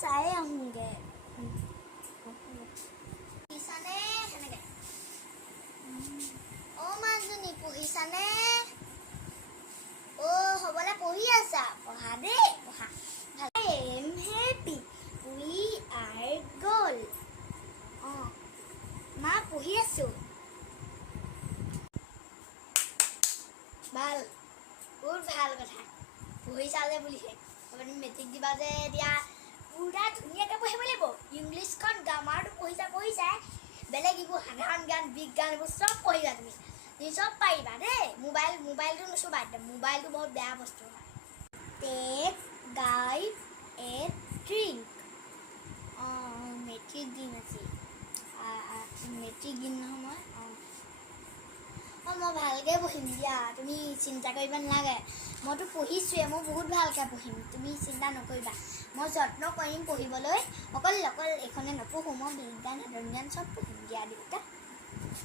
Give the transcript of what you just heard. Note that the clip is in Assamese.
চাই আহোঁগে পঢ়িছানে সেনেকে মাজনী পঢ়িছানে হ'বলে পঢ়ি আছা পঢ়া দেই পঢ়া I am happy we are goal মা পঢ়ি আছো ভাল বহুত ভাল কথা পঢ়িছা যে বুলিহে আপুনি মেট্ৰিক দিবা যে এতিয়া পুৰা ধুনীয়াকৈ পঢ়িব লাগিব ইংলিছখন গ্ৰামাৰটো পঢ়িছাই বেলেগ এইবোৰ সাধাৰণ জ্ঞান বিজ্ঞান এইবোৰ চব পঢ়িবা তুমি চব পাৰিবা দেই মোবাইলটো নুচুবা একদম মোবাইলটো বহুত বেয়া বস্তু হয় take guide a drink matric দিম আজি মেট্ৰিক দিম নহয় মই ভালকৈ পঢ়িম দিয়া তুমি চিন্তা কৰিব নালাগে মইতো পঢ়িছোঁৱে মই বহুত ভালকৈ পঢ়িম তুমি চিন্তা নকৰিবা মই যত্ন কৰিম পঢ়িবলৈ অকল এইখনে নপঢ়োঁ মই বিজ্ঞান সাধাৰণ জ্ঞান চব পঢ়িম দিয়া দেউতা